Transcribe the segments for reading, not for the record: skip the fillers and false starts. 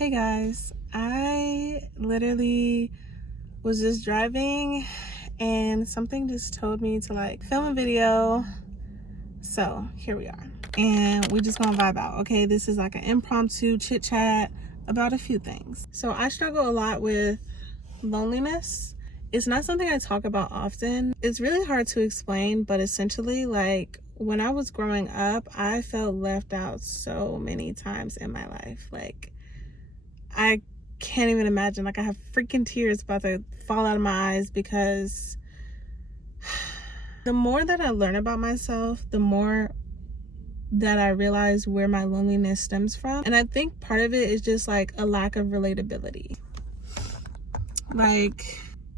Hey guys, I literally was just driving and something just told me to film a video. So here we are. And we just gonna vibe out. Okay, this is like an impromptu chit chat about a few things. So I struggle a lot with loneliness. It's not something I talk about often. It's really hard to explain, but essentially when I was growing up, I felt left out so many times in my life. I can't even imagine. I have freaking tears about to fall out of my eyes because the more that I learn about myself, the more that I realize where my loneliness stems from. And I think part of it is just a lack of relatability.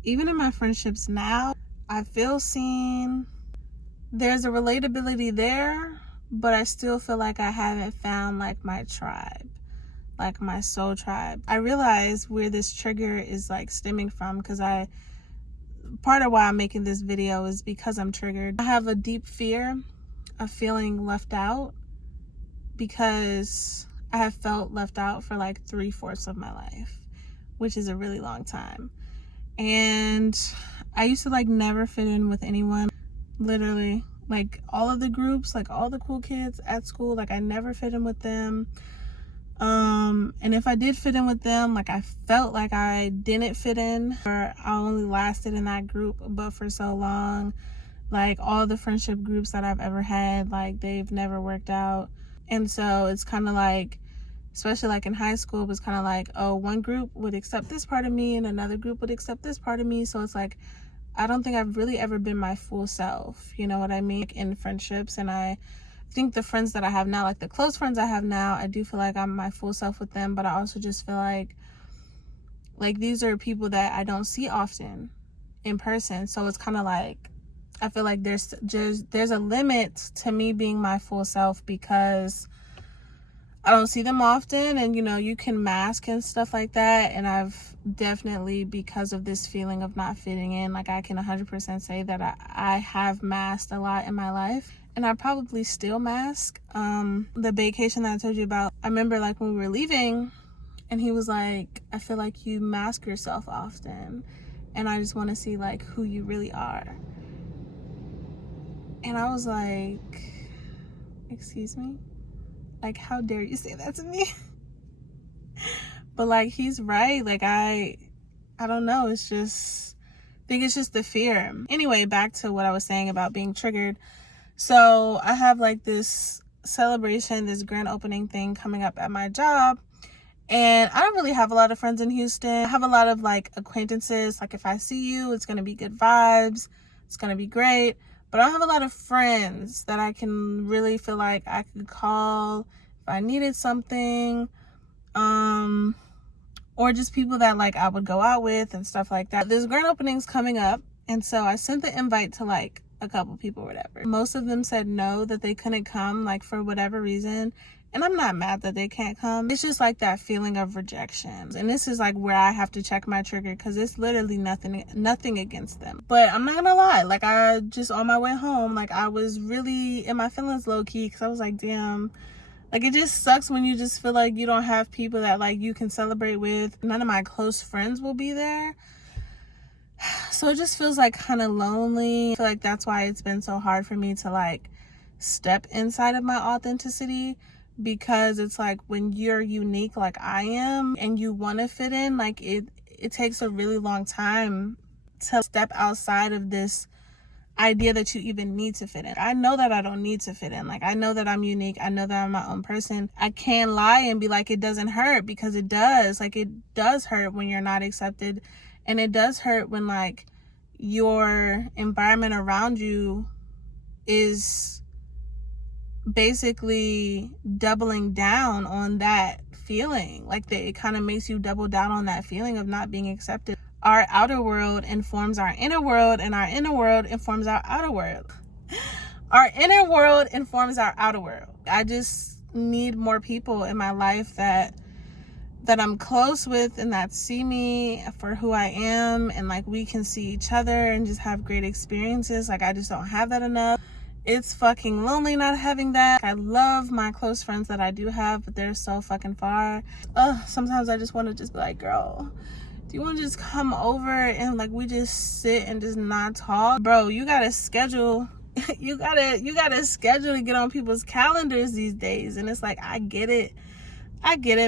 Even in my friendships now, I feel seen. There's a relatability there, but I still feel like I haven't found my tribe. My soul tribe. I realize where this trigger is stemming from because part of why I'm making this video is because I'm triggered. I have a deep fear of feeling left out because I have felt left out for 3/4 of my life, which is a really long time. And I used to never fit in with anyone, literally. All of the groups, all the cool kids at school, I never fit in with them. And if I did fit in with them, I felt like I didn't fit in, or I only lasted in that group but for so long. All the friendship groups that I've ever had, they've never worked out. And so it's kind of especially in high school, it was kind of oh, one group would accept this part of me and another group would accept this part of me. So it's I don't think I've really ever been my full self, you know what I mean, in friendships. And I think the friends that I have now, the close friends I have now, I do feel I'm my full self with them, but I also just feel like these are people that I don't see often in person. So it's kind of I feel there's a limit to me being my full self because I don't see them often, and you can mask and stuff like that. And I've definitely, because of this feeling of not fitting in, I can 100% say that I have masked a lot in my life. And I probably still mask. The vacation that I told you about, I remember when we were leaving and he was I feel like you mask yourself often and I just want to see who you really are. And I was excuse me? How dare you say that to me? But he's right. I don't know. I think it's just the fear. Anyway, back to what I was saying about being triggered. So I have this celebration, this grand opening thing coming up at my job. And I don't really have a lot of friends in Houston. I have a lot of acquaintances. If I see you, it's going to be good vibes. It's going to be great. But I don't have a lot of friends that I can really feel I could call if I needed something. Or just people that I would go out with and stuff like that. This grand opening's coming up. And so I sent the invite to a couple people or whatever. Most of them said no, that they couldn't come for whatever reason. And I'm not mad that they can't come. It's just that feeling of rejection. And this is where I have to check my trigger because it's literally nothing against them. But I'm not gonna lie, I just on my way home, I was really in my feelings low key because I was damn, it just sucks when you just feel you don't have people that you can celebrate with. None of my close friends will be there. So it just feels kind of lonely. I feel that's why it's been so hard for me to step inside of my authenticity, because it's when you're unique like I am and you want to fit in, it takes a really long time to step outside of this idea that you even need to fit in. I know that I don't need to fit in. I know that I'm unique. I know that I'm my own person. I can't lie and be it doesn't hurt, because it does. It does hurt when you're not accepted. And it does hurt when your environment around you is basically doubling down on that feeling. It kind of makes you double down on that feeling of not being accepted. Our outer world informs our inner world, and our inner world informs our outer world. Our inner world informs our outer world. I just need more people in my life that I'm close with and that see me for who I am, and we can see each other and just have great experiences. I just don't have that enough. It's fucking lonely not having that. I love my close friends that I do have, but they're so fucking far. Sometimes I just want to just be like, girl, do you want to just come over and like we just sit and just not talk? Bro, you gotta schedule. you gotta schedule to get on people's calendars these days. And it's like, I get it,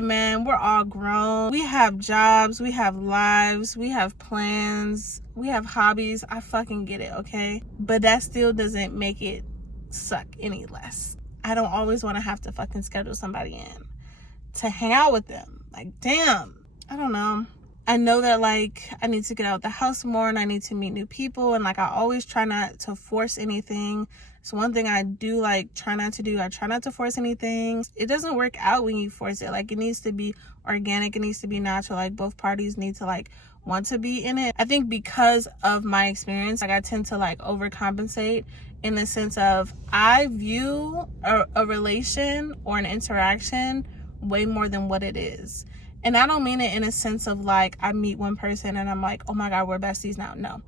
man. We're all grown. We have jobs, we have lives, we have plans, we have hobbies. I fucking get it, okay? But that still doesn't make it suck any less. I don't always want to have to fucking schedule somebody in to hang out with them. Like, damn. I don't know. I know that like I need to get out the house more and I need to meet new people, and like I always try not to force anything. It's one thing I do like try not to do. I try not to force anything. It doesn't work out when you force it. Like, it needs to be organic, it needs to be natural. Like, both parties need to like want to be in it. I think because of my experience, like I tend to like overcompensate in the sense of I view a relation or an interaction way more than what it is. And I don't mean it in a sense of like I meet one person and I'm like, oh my God, we're besties now. No,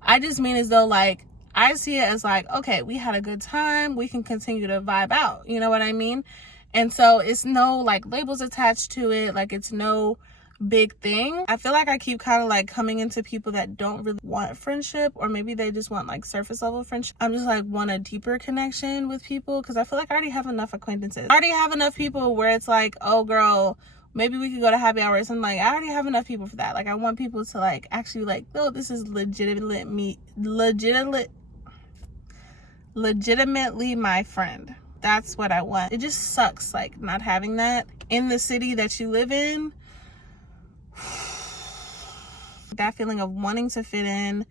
I just mean as though like I see it as like, okay, we had a good time, we can continue to vibe out, you know what I mean? And so it's no like labels attached to it, like it's no big thing. I feel like I keep kind of like coming into people that don't really want friendship, or maybe they just want like surface level friendship. I'm just like want a deeper connection with people because I feel like I already have enough acquaintances. I already have enough people where it's like, oh girl, maybe we could go to happy hour or something. Like, I already have enough people for that. Like, I want people to like actually like, oh, this is legitimately my friend. That's what I want. It just sucks like not having that in the city that you live in. That feeling of wanting to fit in,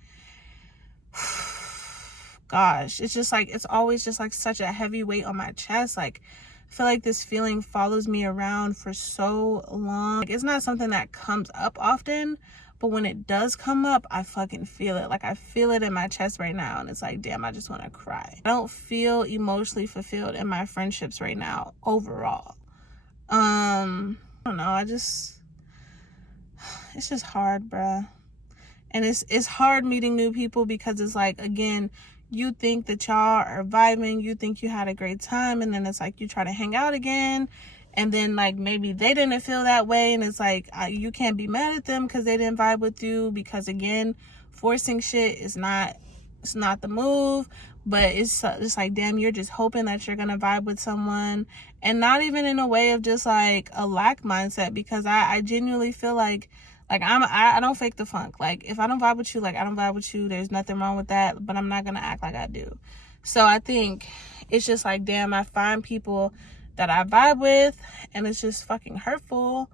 gosh, it's just like, it's always just like such a heavy weight on my chest. Like, I feel like this feeling follows me around for so long. Like, it's not something that comes up often, but when it does come up, I fucking feel it. Like, I feel it in my chest right now, and it's like, damn, I just want to cry. I don't feel emotionally fulfilled in my friendships right now overall. I don't know, it's just hard, bruh. And it's hard meeting new people because it's like, again, you think that y'all are vibing, you think you had a great time, and then it's like you try to hang out again, and then like maybe they didn't feel that way, and it's like you can't be mad at them because they didn't vibe with you, because again, forcing shit is not the move. But it's just like, damn, you're just hoping that you're gonna vibe with someone, and not even in a way of just like a lack mindset, because I genuinely feel like I don't fake the funk. Like, if I don't vibe with you, like I don't vibe with you. There's nothing wrong with that, but I'm not gonna act like I do. So I think it's just like, damn, I find people that I vibe with, and it's just fucking hurtful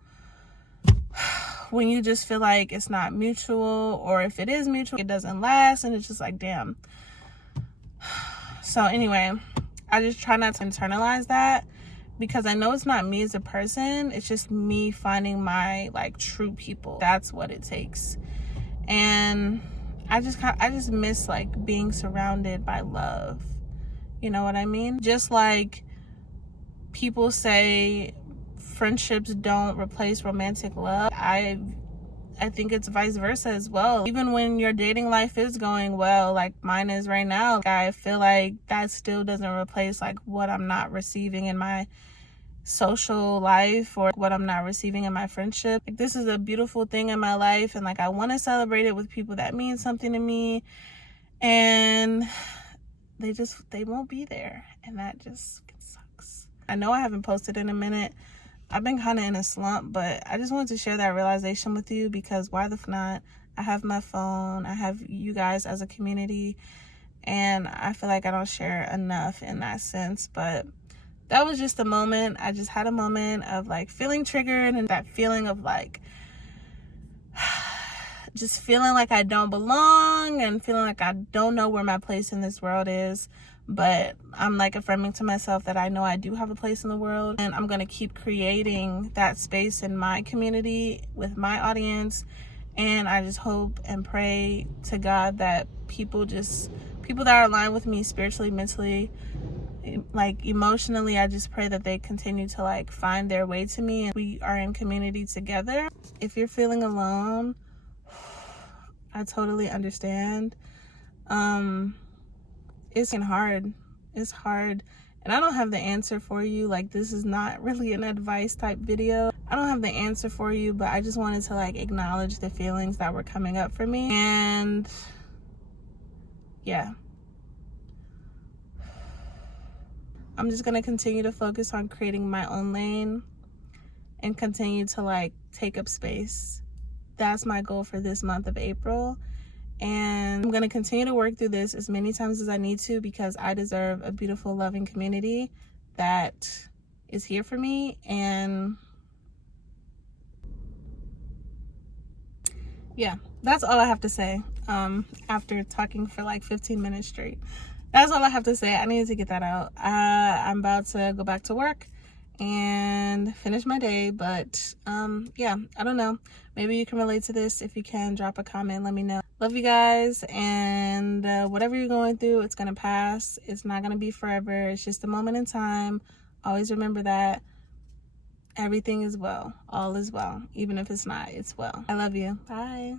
when you just feel like it's not mutual, or if it is mutual, it doesn't last, and it's just like, damn. So anyway, I just try not to internalize that, because I know it's not me as a person, it's just me finding my like true people. That's what it takes. And I just miss like being surrounded by love. You know what I mean? Just like people say friendships don't replace romantic love, I think it's vice versa as well. Even when your dating life is going well, like mine is right now, I feel like that still doesn't replace like what I'm not receiving in my social life, or what I'm not receiving in my friendship. Like, this is a beautiful thing in my life, and like I want to celebrate it with people that mean something to me, and they won't be there, and that just sucks. I know I haven't posted in a minute. I've been kind of in a slump, but I just wanted to share that realization with you, because why the f not? I have my phone, I have you guys as a community, and I feel like I don't share enough in that sense. But that was just a moment. I just had a moment of like feeling triggered, and that feeling of like just feeling like I don't belong, and feeling like I don't know where my place in this world is. But I'm like affirming to myself that I know I do have a place in the world, and I'm going to keep creating that space in my community with my audience. And I just hope and pray to God that people that are aligned with me spiritually, mentally, like emotionally, I just pray that they continue to like find their way to me, and we are in community together. If you're feeling alone, I totally understand. It's hard. It's hard. And I don't have the answer for you. Like, this is not really an advice type video. I don't have the answer for you, but I just wanted to like acknowledge the feelings that were coming up for me. And yeah, I'm just gonna continue to focus on creating my own lane and continue to like take up space. That's my goal for this month of April. And I'm going to continue to work through this as many times as I need to, because I deserve a beautiful, loving community that is here for me. And yeah, that's all I have to say. After talking for like 15 minutes straight, that's all I have to say. I needed to get that out. I'm about to go back to work and finish my day, but yeah, I don't know, maybe you can relate to this. If you can, drop a comment, let me know. Love you guys, and whatever you're going through, it's gonna pass. It's not gonna be forever. It's just a moment in time. Always remember that everything is well. All is well. Even if it's not, it's well. I love you. Bye.